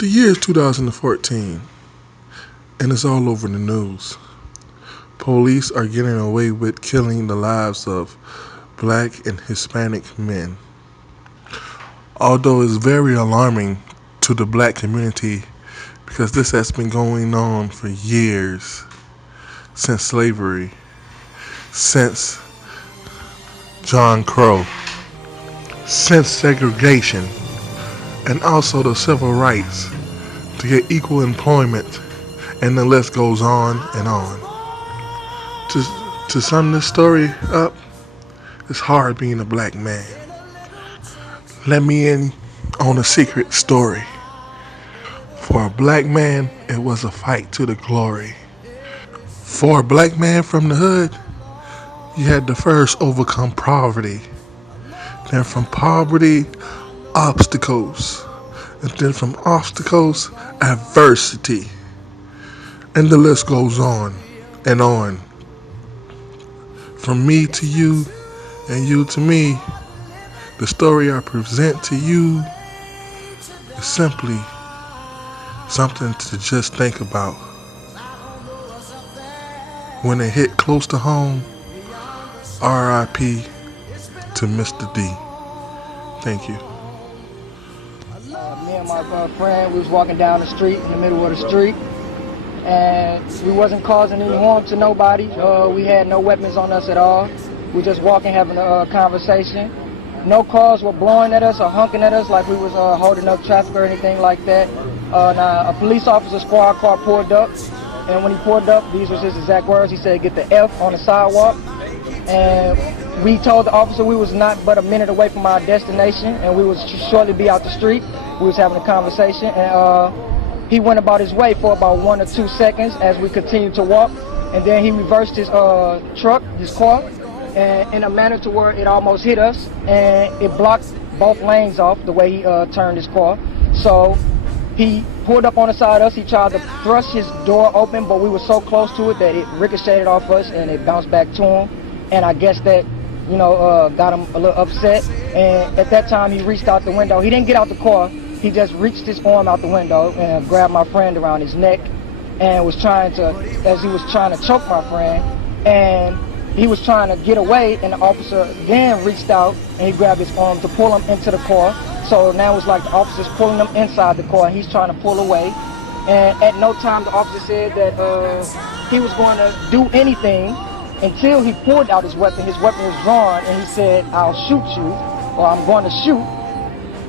The year is 2014, and it's all over the news. Police are getting away with killing the lives of black and Hispanic men. Although it's very alarming to the black community because this has been going on for years, since slavery, since John Crow, since segregation, and also the civil rights to get equal employment, and the list goes on and on. To sum this story up, it's hard being a black man. Let me in on a secret story. For a black man, it was a fight to the glory. For a black man from the hood, you had to first overcome poverty. Then from poverty, obstacles. And then from obstacles, adversity. And the list goes on and on. From me to you and you to me, the story I present to you is simply something to just think about. When it hit close to home, R.I.P. to Mr. D. Thank you. Me and my friend, we was walking down the street, in the middle of the street, and we wasn't causing any harm to nobody. We had no weapons on us at all. We just walking, having a conversation. No cars were blowing at us or honking at us like we was holding up traffic or anything like that. Now, a police officer squad car pulled up, and when he pulled up, these was his exact words. He said, "Get the F on the sidewalk." And we told the officer we was not but a minute away from our destination, and we would shortly be out the street. We was having a conversation, and he went about his way for about 1 or 2 seconds as we continued to walk, and then he reversed his truck, his car, and in a manner to where it almost hit us, and it blocked both lanes off the way he turned his car. So he pulled up on the side of us. He tried to thrust his door open, but we were so close to it that it ricocheted off us and it bounced back to him. And I guess that, got him a little upset. And at that time, he reached out the window. He didn't get out the car. He just reached his arm out the window and grabbed my friend around his neck and was trying to choke my friend. And he was trying to get away, and the officer then reached out and he grabbed his arm to pull him into the car. So now it's like the officer's pulling him inside the car and he's trying to pull away. And at no time the officer said that he was going to do anything until he pulled out his weapon. His weapon was drawn, and he said, "I'll shoot you," or "I'm going to shoot."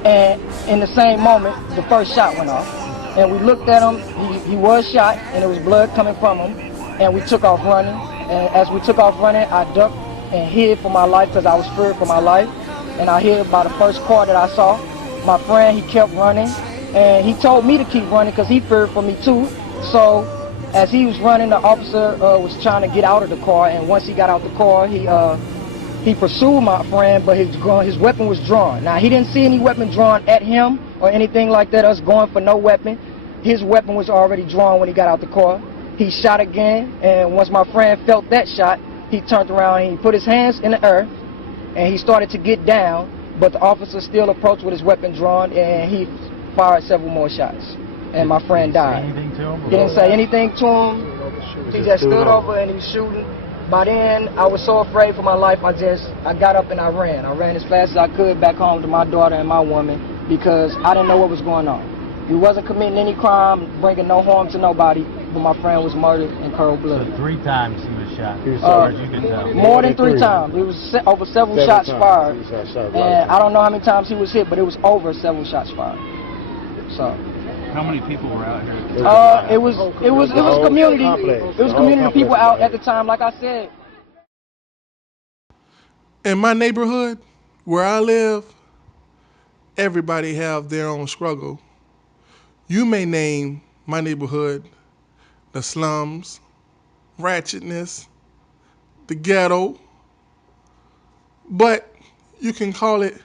And in the same moment, the first shot went off. And we looked at him. He was shot, and there was blood coming from him. And we took off running. And as we took off running, I ducked and hid for my life because I was feared for my life. And I hid by the first car that I saw. My friend, he kept running, and he told me to keep running because he feared for me too. So as he was running, the officer was trying to get out of the car, and once he got out the car, he pursued my friend, but his weapon was drawn. Now, he didn't see any weapon drawn at him or anything like that, us going for no weapon. His weapon was already drawn when he got out the car. He shot again, and once my friend felt that shot, he turned around and he put his hands in the earth, and he started to get down, but the officer still approached with his weapon drawn, and he fired several more shots. And my friend died. He didn't say anything to him. He just stood over and he was shooting. By then, I was so afraid for my life, I got up and I ran. I ran as fast as I could back home to my daughter and my woman because I didn't know what was going on. We wasn't committing any crime, bringing no harm to nobody, but my friend was murdered in cold blood. So 3 times he was shot, as far as you can tell. More than 3 times. It was over several shots fired. And I don't know how many times he was hit, but it was over several shots fired. So. How many people were out here? It was community. It was community people out at the time, like I said. In my neighborhood, where I live, everybody have their own struggle. You may name my neighborhood the slums, ratchetness, the ghetto, but you can call it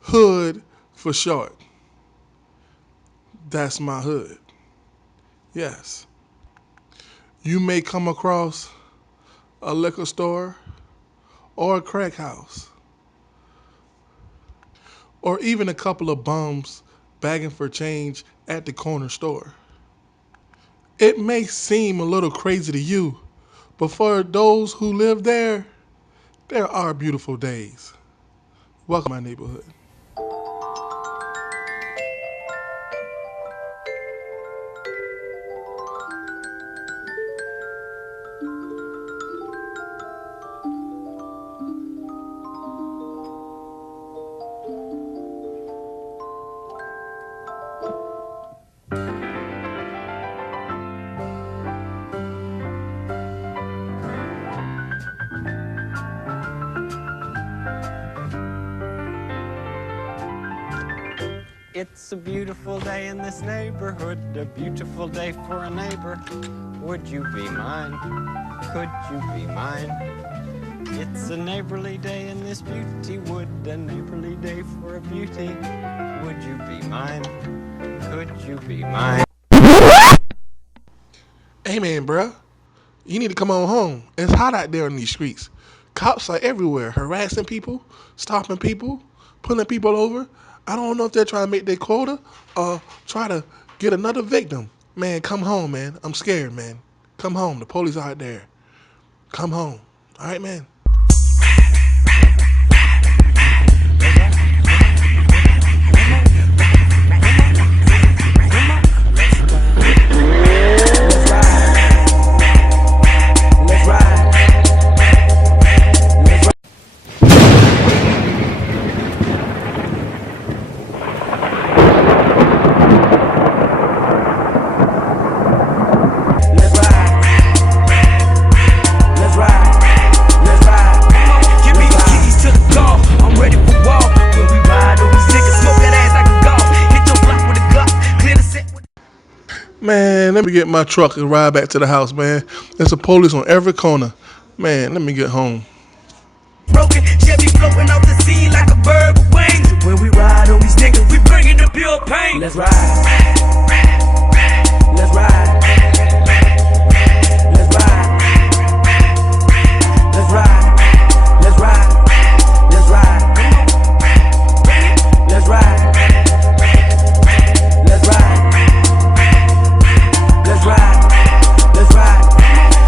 hood for short. That's my hood. Yes. You may come across a liquor store or a crack house or even a couple of bums begging for change at the corner store. It may seem a little crazy to you, but for those who live there are beautiful days. Welcome to my neighborhood. It's a beautiful day in this neighborhood, a beautiful day for a neighbor. Would you be mine? Could you be mine? It's a neighborly day in this beauty wood, a neighborly day for a beauty. Would you be mine? Could you be mine? Hey man, bruh, you need to come on home. It's hot out there in these streets. Cops are everywhere, harassing people, stopping people, pulling people over. I don't know if they're trying to make their quota or try to get another victim. Man, come home, man. I'm scared, man. Come home. The police are out there. Come home. All right, man. Man, let me get my truck and ride back to the house, man. There's a police on every corner. Man, let me get home. Broken, Chevy floating off the sea like a bird with wings. When we ride on these niggas, we bringing the pure pain. Let's ride. Let's ride. Let's ride. Let's ride. Let's ride. Let's ride. Let's ride. Let's ride. Let's ride. Let's ride.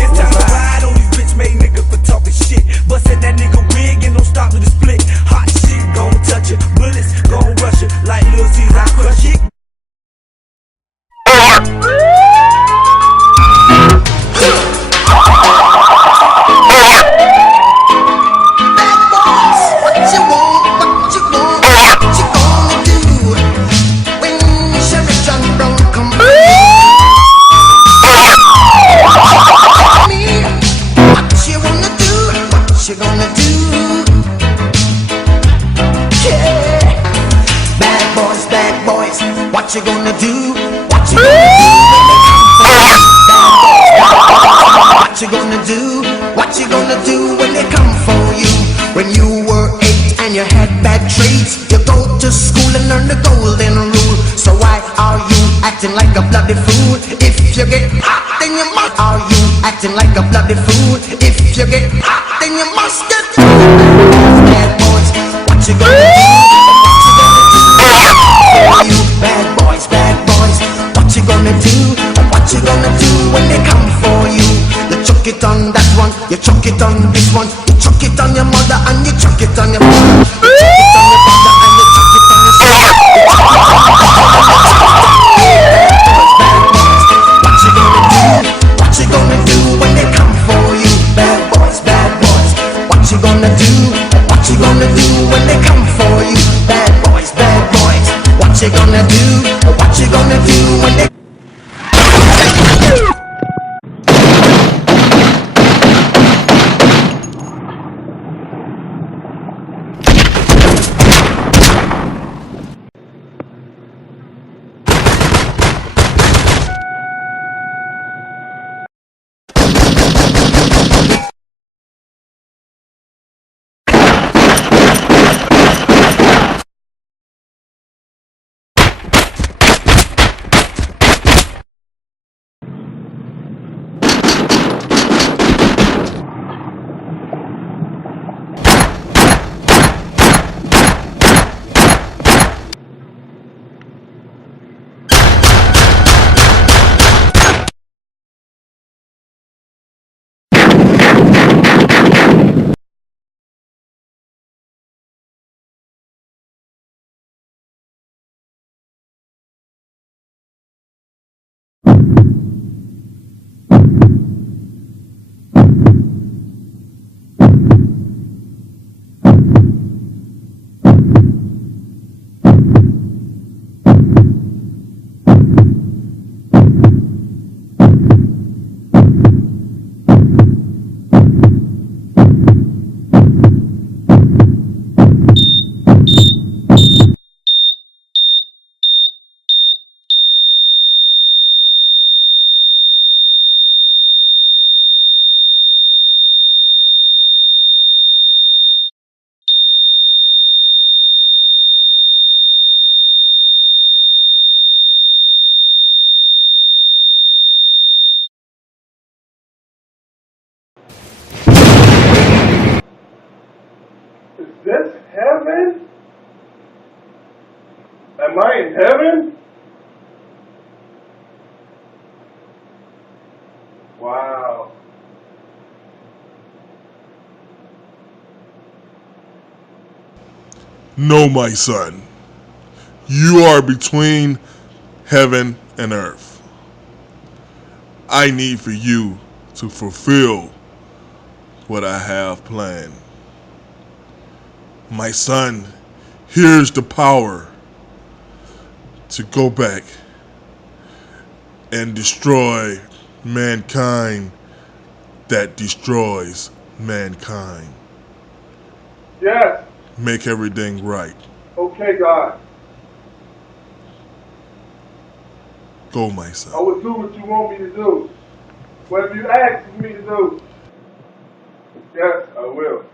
It's time to ride on these bitch made niggas for talking shit. Bustin' that nigga wig and don't stop to the split. Hot shit gon' touch it. Bullets gon' rush it. Like Lil C's, I crush it. You gonna do? Yeah. Bad boys, what you gonna do? What you gonna do? What you gonna do when they come for you? When you were 8 and you had bad traits, you go to school and learn the golden rule. So why are you acting like a bloody fool? If you get hot, then you must. Are you acting like a bloody fool? If you get hot, then you must get. Bad boys, what you gonna do? What you gonna do? For you, bad boys, what you gonna do? What you gonna do when they come for you? You chuck it on that one, you chuck it on this one, you chuck it on your mother and you chuck it on your brother, you chuck it on your brother and you chuck it on your sister, you chuck it on your What you gonna do? What you gonna do when they come for you? Bad boys, what you gonna do? What you gonna do when they come for you? Bad boys, what you gonna do? What you gonna do when they this heaven? Am I in heaven? Wow. No, my son. You are between heaven and earth. I need for you to fulfill what I have planned. My son, here's the power to go back and destroy mankind that destroys mankind. Yes. Make everything right. Okay, God. Go, my I son. will do what you want me to do. Whatever you ask me to do. Yes, I will.